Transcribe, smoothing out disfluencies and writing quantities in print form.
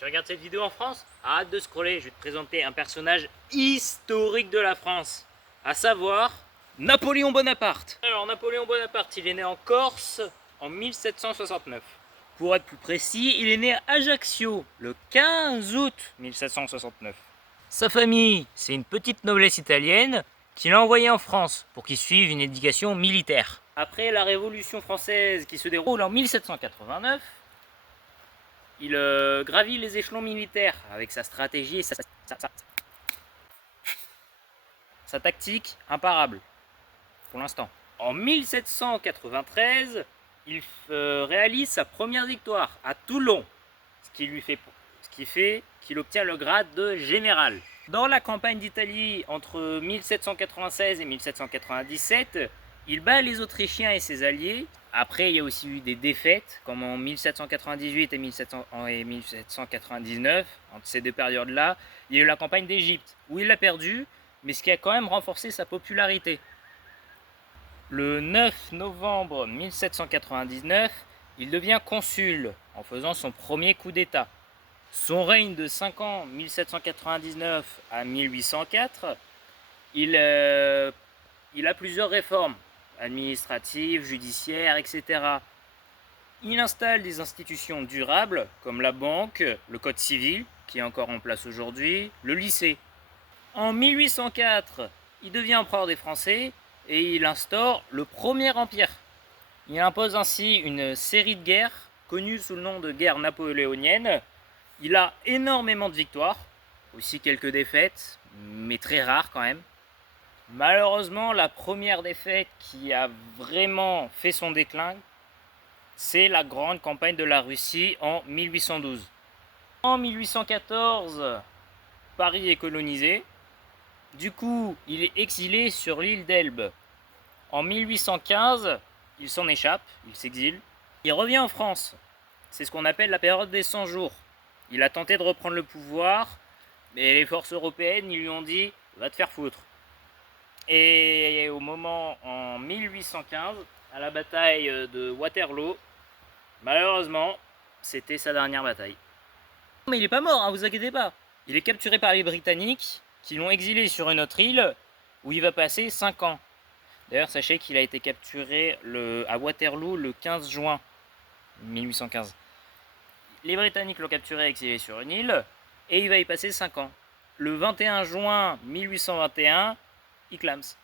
Tu regardes cette vidéo en France? Arrête de scroller, je vais te présenter un personnage historique de la France, à savoir Napoléon Bonaparte. Alors Napoléon Bonaparte, il est né en Corse en 1769. Pour être plus précis, il est né à Ajaccio le 15 août 1769. Sa famille, c'est une petite noblesse italienne qui l'a envoyé en France pour qu'il suive une éducation militaire. Après la Révolution française qui se déroule en 1789, il gravit les échelons militaires avec sa stratégie et sa tactique imparable, pour l'instant. En 1793, il réalise sa première victoire à Toulon, ce qui fait qu'il obtient le grade de général. Dans la campagne d'Italie entre 1796 et 1797, il bat les Autrichiens et ses alliés. Après, il y a aussi eu des défaites, comme en 1798 et 1799. Entre ces deux périodes-là, il y a eu la campagne d'Égypte, où il a perdu, mais ce qui a quand même renforcé sa popularité. Le 9 novembre 1799, il devient consul en faisant son premier coup d'État. Son règne de 5 ans, 1799 à 1804, il a plusieurs réformes administratives, judiciaires, etc. Il installe des institutions durables comme la banque, le code civil, qui est encore en place aujourd'hui, le lycée. En 1804, il devient empereur des Français et il instaure le Premier Empire. Il impose ainsi une série de guerres, connues sous le nom de guerre napoléonienne. Il a énormément de victoires, aussi quelques défaites, mais très rares quand même. Malheureusement, la première défaite qui a vraiment fait son déclin, c'est la grande campagne de la Russie en 1812. En 1814, Paris est colonisé. Du coup, il est exilé sur l'île d'Elbe. En 1815, il s'en échappe, il s'exile. Il revient en France. C'est ce qu'on appelle la période des 100 jours. Il a tenté de reprendre le pouvoir, mais les forces européennes ils lui ont dit « va te faire foutre ». Et au moment, en 1815, à la bataille de Waterloo, malheureusement, c'était sa dernière bataille. Mais il n'est pas mort, hein, vous inquiétez pas. Il est capturé par les Britanniques, qui l'ont exilé sur une autre île, où il va passer 5 ans. D'ailleurs, sachez qu'il a été capturé à Waterloo le 15 juin 1815. Les Britanniques l'ont capturé et exilé sur une île, et il va y passer 5 ans. Le 21 juin 1821, il clams.